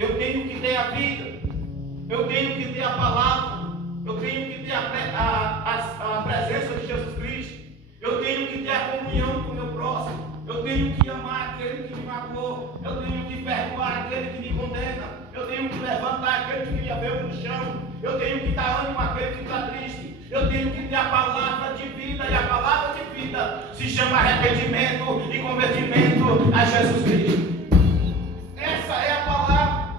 Eu tenho que ter a vida, eu tenho que ter a palavra, eu tenho que ter a presença de Jesus Cristo, eu tenho que ter a comunhão com o meu próximo, eu tenho que amar aquele que me magoou, eu tenho que perdoar aquele que me condena, eu tenho que levantar aquele que me veio no chão, eu tenho que dar ânimo àquele que está triste, eu tenho que ter a palavra de vida, e a palavra de vida se chama arrependimento e convertimento a Jesus Cristo. Essa é a palavra.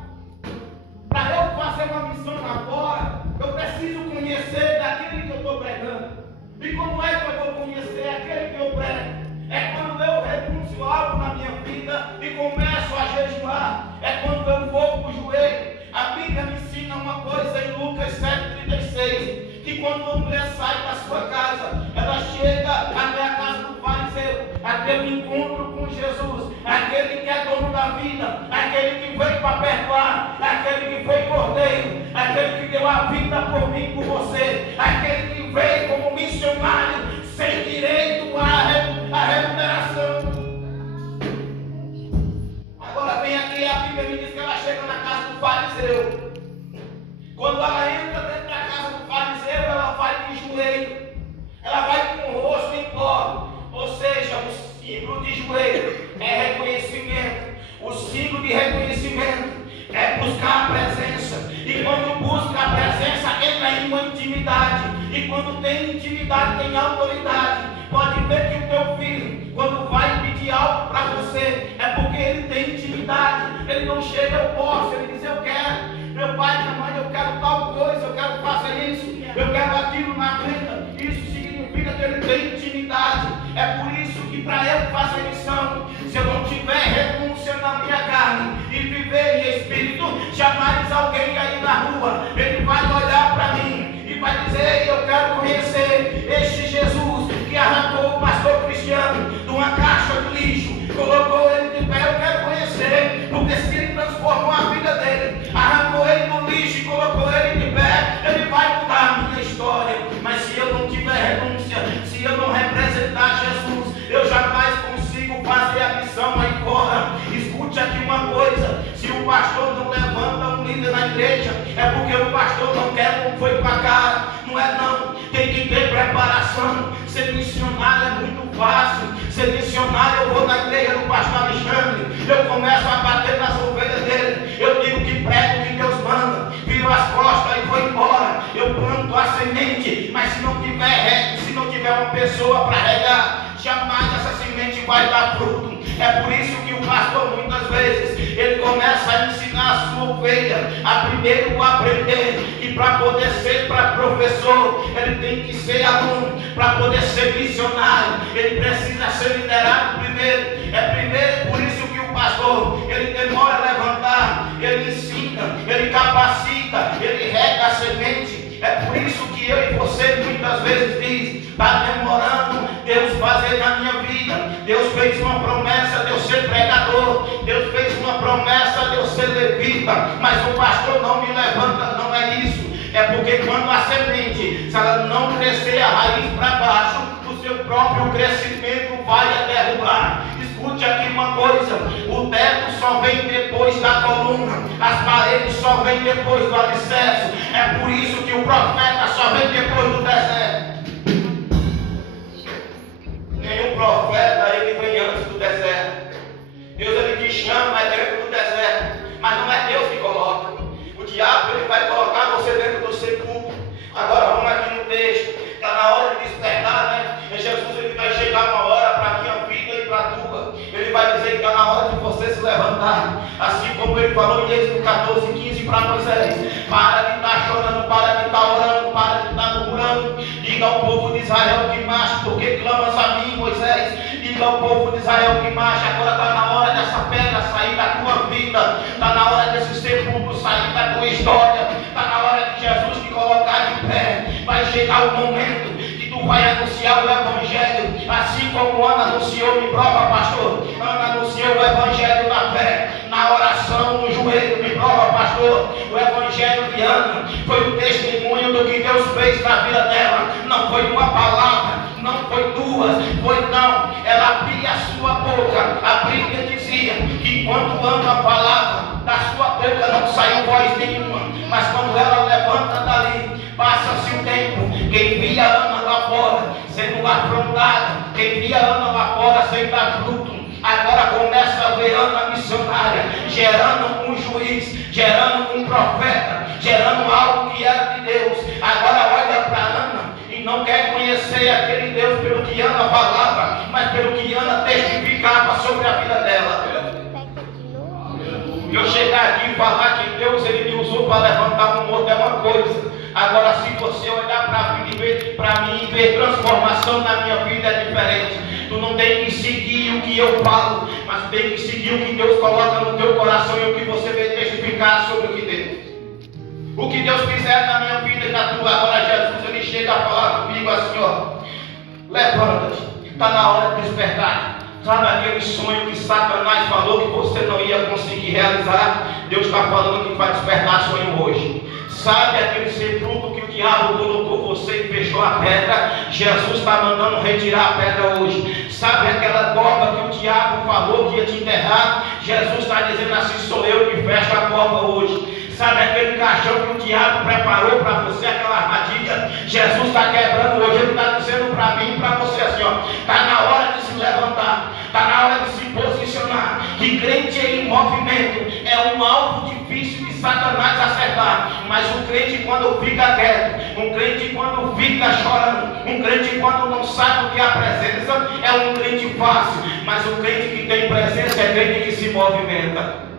Para eu fazer uma missão agora, eu preciso conhecer daquele que eu estou pregando. E como é que eu vou conhecer aquele que eu prego? É quando eu renuncio algo na minha vida e começo a jejuar. É quando eu vou para o joelho. A Bíblia me ensina uma coisa em Lucas 7,36, que quando uma mulher sai da sua casa, ela chega até a casa do fariseu, até o encontro com Jesus, aquele que é dono da vida, aquele que veio para perdoar, aquele que foi cordeiro, aquele que deu a vida por mim e por você, aquele que veio como missionário, sem direito à remuneração. Agora vem aqui, a Bíblia me diz que ela chega na casa do fariseu. Quando ela entra dentro da casa do fariseu, ela vai de joelho, ela vai com o rosto em pó, ou seja, o símbolo de joelho é reconhecimento, o símbolo de reconhecimento é buscar a presença, e quando busca a presença entra em uma intimidade, e quando tem intimidade tem autoridade. Pode ver que o teu filho, quando vai pedir algo para você, é porque ele tem intimidade, ele não chega, eu posso, ele diz, eu quero. Meu pai, minha mãe, eu quero tal coisa, eu quero fazer isso, eu quero aquilo na vida. Isso significa que ele tem intimidade. É por isso que para eu fazer missão, se eu não tiver renúncia na minha carne e viver em espírito, jamais alguém aí na rua, ele vai olhar para mim e vai dizer, eu quero conhecer este Jesus que arrancou o pastor Cristiano de uma caixa de lixo, colocou ele de pé, eu quero conhecer, porque se ele transformou a vida dele, arrancou ele do lixo e colocou ele de pé, ele vai mudar a minha história. Mas se eu não tiver renúncia, se eu não representar Jesus, eu jamais consigo fazer a missão aí fora. Escute aqui uma coisa, se o pastor não levanta um líder na igreja, é porque o pastor não quer, não foi com a cara, não é não, tem que ter preparação. Ser missionário é muito fácil, ser missionário, eu vou na igreja do pastor Alexandre, eu começo a bater nas ovelhas dele, eu digo que prego o que Deus manda, viro as costas e vou embora, eu planto a semente, mas se não tiver uma pessoa para regar, jamais essa semente vai dar fruto. É por isso que o pastor muitas vezes ele começa a ensinar a sua ovelha a primeiro aprender, e para poder ser professor ele tem que ser aluno, para poder ser missionário ele precisa ser liderado primeiro. Por isso que o pastor ele demora a levantar, ele ensina, ele capacita, ele rega a semente. É por isso que eu e você muitas vezes diz, está demorando Deus fazer na minha vida. Deus fez uma promessa de eu ser pregador, Deus fez uma promessa de eu ser levita, mas o pastor não me levanta. Não é isso, é porque quando a semente, se ela não crescer a raiz para baixo, o seu próprio crescimento vai a derrubar. Escute aqui uma coisa, o teto só vem depois da coluna, as paredes só vêm depois do alicerce. É por isso que o profeta só vem depois do deserto. Nenhum profeta ele vem antes do deserto. Deus ele te chama dentro do deserto, mas não é Deus que coloca. O diabo ele vai colocar você dentro do sepulcro. Agora vamos aqui no texto. Está na hora de despertar, né? E Jesus ele vai chegar uma hora para a minha vida e para a tua. Ele vai dizer que está na hora de você se levantar. Assim como ele falou em Êxodo 14:15 para Moisés. Para de estar chorando, para de estar orando, para de estar murmurando. Diga ao povo de Israel que marche, porque clamas a mim, Moisés. Diga ao povo de Israel que marche. Agora está na hora dessa pedra sair da tua vida. Está na hora desse sepulcro sair da tua história. Está na hora de Jesus te colocar de pé. Vai chegar o momento que tu vai anunciar o Evangelho, assim como Ana anunciou. Me prova, pastor. Ana anunciou o Evangelho da fé, na oração, no joelho. Me prova, pastor. O Evangelho de Ana foi o testemunho do que Deus fez na vida dela. Não foi uma palavra, não foi duas, foi não. Ela abria a sua boca. A Bíblia dizia que enquanto Ana falava, da sua boca não saiu voz nenhuma. Mas quando ela levanta dali, passa-se o tempo. Quem via Ana lá fora sendo afrontada, quem via Ana lá fora sem dar fruto, agora começa a ver Ana missionária, gerando um juiz, gerando um profeta, gerando algo que era de Deus. Agora olha para Ana e não quer conhecer aquele Deus pelo que Ana falava, mas pelo que Ana testificava sobre a vida dela. Eu chegar aqui e falar que Deus ele me usou para levantar um morto é uma coisa. Agora, se você olhar para a vida e ver para mim e ver transformação na minha vida é diferente. Tu não tem que seguir o que eu falo, mas tem que seguir o que Deus coloca no teu coração e o que você vai testificar sobre o que Deus. O que Deus quiser na minha vida e na tua. Agora Jesus ele chega a falar comigo assim, ó. Levanta-te, está na hora de despertar. Sabe aquele sonho que Satanás falou que você não ia conseguir realizar? Deus está falando que vai despertar sonho hoje. Sabe aquele sepulcro que o diabo colocou você e fechou a pedra? Jesus está mandando retirar a pedra hoje. Sabe aquela cova que o diabo falou que ia te enterrar? Jesus está dizendo assim, sou eu que fecho a cova hoje. Sabe aquele caixão que o diabo preparou para você, aquela armadilha? Jesus está quebrando hoje. Ele está dizendo para mim e para você assim, ó. Está na hora de se levantar. Está na hora de se posicionar. Que crente em movimento é um alvo difícil de Satanás acertar. Mas o crente quando fica quieto, um crente quando fica chorando, um crente quando não sabe o que é a presença, é um crente fácil. Mas o crente que tem presença é crente que se movimenta.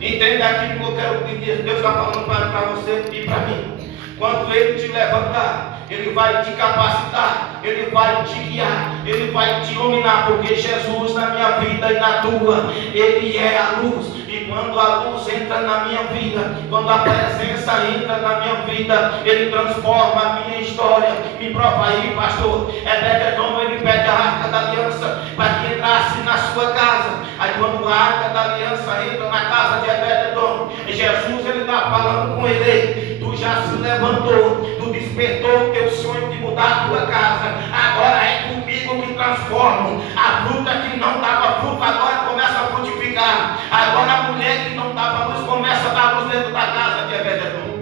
Entenda aqui que eu quero dizer. Deus está falando para você e para mim. Quando Ele te levantar, Ele vai te capacitar, Ele vai te guiar, Ele vai te iluminar, porque Jesus na minha vida e na tua, Ele é a luz. E quando a luz entra na minha vida, quando a presença entra na minha vida, Ele transforma a minha história. Me prova aí, pastor. Ebed-edom, ele pede a arca da aliança para que entrasse na sua casa. Aí quando a arca da aliança entra na casa de Ebed-edom, Jesus ele está falando com ele. Tu já se levantou, tu despertou o teu sonho de mudar a tua casa. Agora é comigo que transformo. A fruta que não dava fruto agora começa a frutificar. Agora a mulher que não dava luz começa a dar luz dentro da casa de Ebed-edom.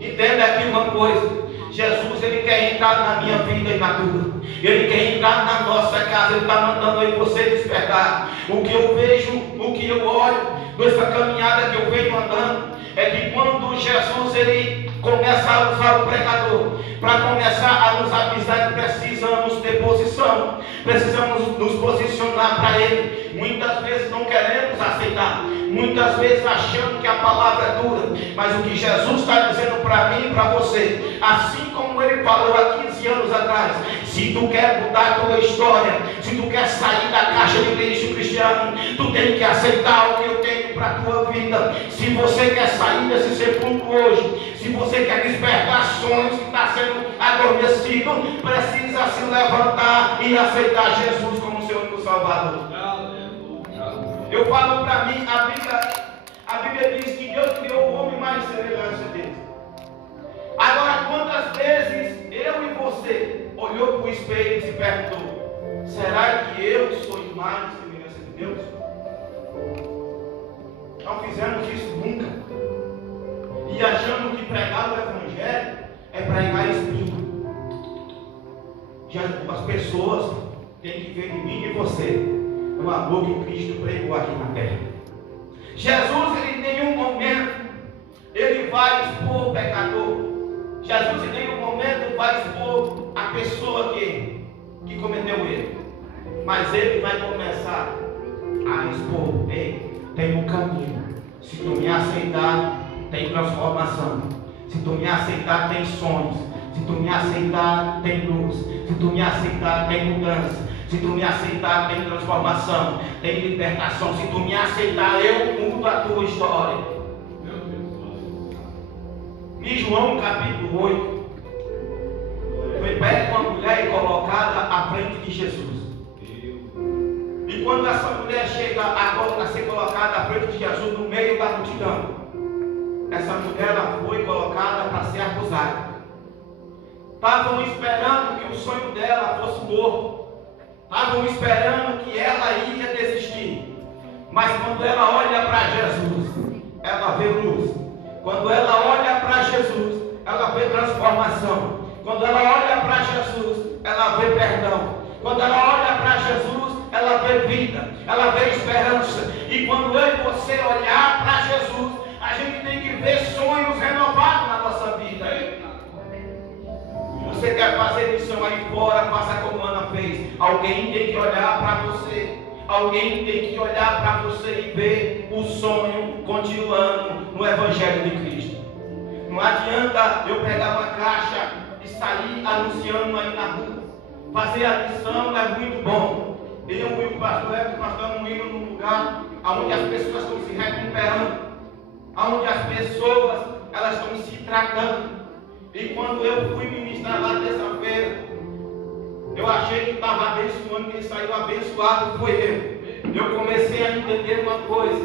Entenda aqui uma coisa. Jesus ele quer entrar na minha vida e na tua. Ele quer entrar na nossa casa. Ele está mandando aí você despertar. O que eu vejo, o que eu olho, nessa caminhada que eu venho andando, é que quando Jesus ele começa a usar o pregador para começar a nos avisar que precisamos ter posição, precisamos nos posicionar para Ele. Muitas vezes não queremos aceitar, muitas vezes achando que a palavra é dura, mas o que Jesus está dizendo para mim e para você, assim como Ele falou há 15 anos atrás, se tu quer mudar a tua história, se tu quer sair da caixa de lixo cristiano, tu tem que aceitar o que eu tenho para a tua vida. Se você quer sair desse sepulcro hoje, se você quer despertar sonhos que está sendo adormecido, precisa se levantar e aceitar Jesus como seu único Salvador. Eu falo para mim, a Bíblia diz que Deus criou o homem mais semelhante a Deus. Agora, quantas vezes eu e você olhou para o espelho e se perguntou: será que eu sou imagem e semelhança de Deus? Não fizemos isso nunca. E achamos que pregar o Evangelho é pregar espírito. As pessoas têm que ver em mim e você o amor que Cristo pregou aqui na terra. Jesus, ele em nenhum momento ele vai expor o pecador. Jesus em nenhum momento vai expor a pessoa que cometeu erro. Mas ele vai começar a expor: ei, tem um caminho. Se tu me aceitar, tem transformação. Se tu me aceitar, tem sonhos. Se tu me aceitar, tem luz. Se tu me aceitar, tem mudança. Se tu me aceitar, tem transformação, tem libertação. Se tu me aceitar, eu mudo a tua história. Em João capítulo 8, foi pega uma mulher e colocada à frente de Jesus. E quando essa mulher chega a ser colocada à frente de Jesus no meio da multidão, essa mulher ela foi colocada para ser acusada. Estavam esperando que o sonho dela fosse morto. Estavam esperando que ela ia desistir. Mas quando ela olha para Jesus, Quando ela olha para Jesus, ela vê transformação. Quando ela olha para Jesus, ela vê perdão. Quando ela olha para Jesus, ela vê vida, ela vê esperança. E quando eu e você olhar para Jesus, a gente tem que ver sonhos renovados na nossa vida. Você quer fazer missão aí fora, faça como Ana fez. Alguém tem que olhar para você. Alguém tem que olhar para você e ver o sonho continuando no Evangelho de Cristo. Não adianta eu pegar uma caixa e sair anunciando aí na rua. Fazer a missão é muito bom. Eu e o pastor Everton, nós estamos indo num lugar onde as pessoas estão se recuperando, onde as pessoas elas estão se tratando. E quando eu fui ministrar lá terça-feira, eu achei que estava abençoando, quem saiu abençoado foi eu. Eu comecei a entender uma coisa.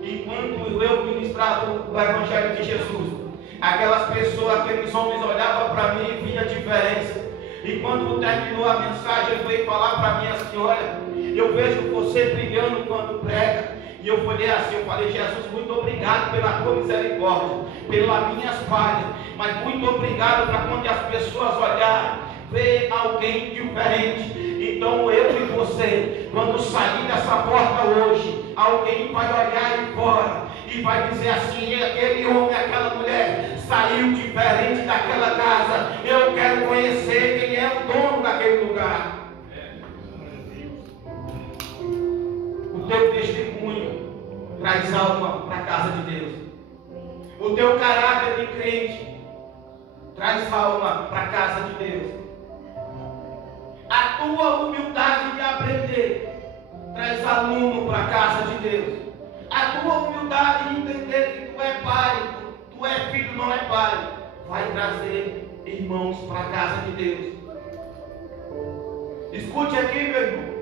E quando eu ministrava o Evangelho de Jesus, aquelas pessoas, aqueles homens olhavam para mim e via a diferença. E quando terminou a mensagem, ele veio falar para mim assim: olha, eu vejo você brilhando quando prega. E eu olhei assim, eu falei: Jesus, muito obrigado pela tua misericórdia, pelas minhas falhas, mas muito obrigado para quando as pessoas olharem, ver alguém diferente. Então eu e você, quando sair dessa porta hoje, alguém vai olhar aí fora e vai dizer assim: aquele homem, aquela mulher saiu diferente daquela casa. Eu quero conhecer quem é o dono daquele lugar. O teu testemunho traz alma para a casa de Deus. O teu caráter de crente traz alma para a casa de Deus. A tua humildade de aprender traz aluno para a casa de Deus. A tua humildade de entender que tu é pai, tu é filho, não é pai, vai trazer irmãos para a casa de Deus. Escute aqui, meu irmão.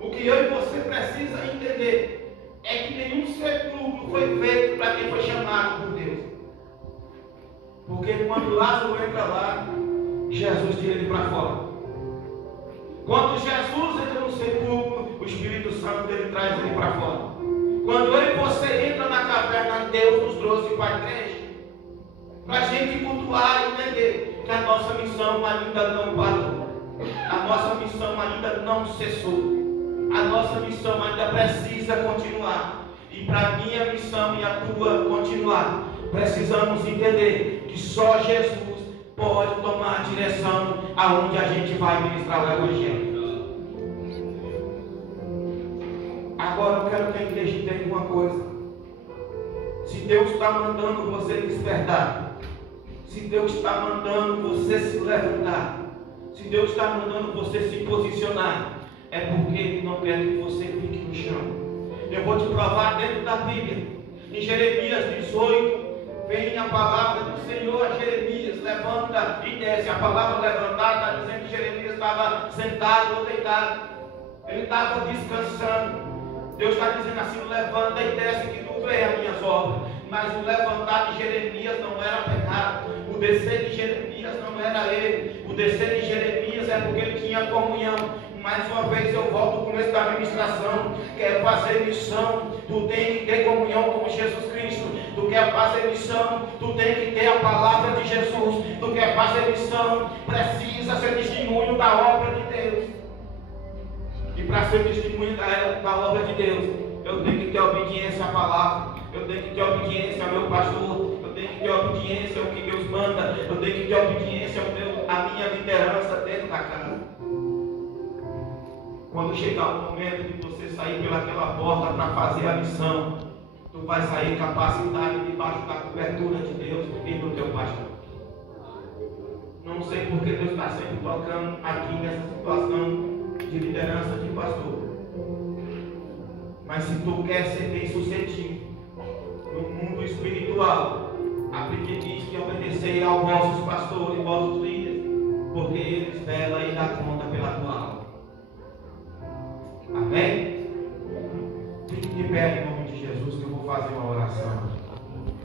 O que eu e você precisa entender é que nenhum sepulcro foi feito para quem foi chamado por Deus. Porque quando Lázaro entra lá, Jesus tira ele para fora. Quando Jesus entra no sepulcro, o Espírito Santo ele traz ele para fora. Quando eu e você entra na caverna, Deus nos trouxe para a igreja, para a gente cultuar e entender que a nossa missão ainda não parou, a nossa missão ainda não cessou, a nossa missão ainda precisa continuar. E para a minha missão e a tua continuar, precisamos entender que só Jesus pode tomar a direção aonde a gente vai ministrar o Evangelho. Agora eu quero que a igreja entenda uma coisa. Se Deus está mandando você despertar, se Deus está mandando você se levantar, se Deus está mandando você se posicionar, é porque Ele não quer que você fique no chão. Eu vou te provar dentro da Bíblia. Em Jeremias 18, vem a palavra do Senhor a Jeremias: levanta e desce. A palavra levantar está dizendo que Jeremias estava sentado ou deitado. Ele estava descansando. Deus está dizendo assim: levanta e desce que tu vê as minhas obras. Mas o levantar de Jeremias não era pecado. O descer de Jeremias não era ele. O descer de Jeremias é porque ele tinha comunhão. Mais uma vez eu volto ao começo da administração. Quer fazer missão, tu tem que ter comunhão com Jesus Cristo. Tu quer fazer missão, tu tem que ter a palavra de Jesus. Tu quer fazer missão, precisa ser testemunho da obra de Deus. E para ser testemunho da obra de Deus, eu tenho que ter obediência à palavra. Eu tenho que ter obediência ao meu pastor. Eu tenho que ter obediência ao que Deus manda. Eu tenho que ter obediência à minha liderança dentro da casa. Quando chegar o momento de você sair pelaquela porta para fazer a missão, tu vai sair capacitado debaixo da cobertura de Deus e do teu pastor. Não sei porque Deus está sempre tocando aqui nessa situação de liderança de pastor. Mas se tu quer ser bem sucedido no mundo espiritual, a Bíblia diz que obedecer aos vossos pastores e vossos líderes, porque eles velam e dão conta pela tua alma. Amém?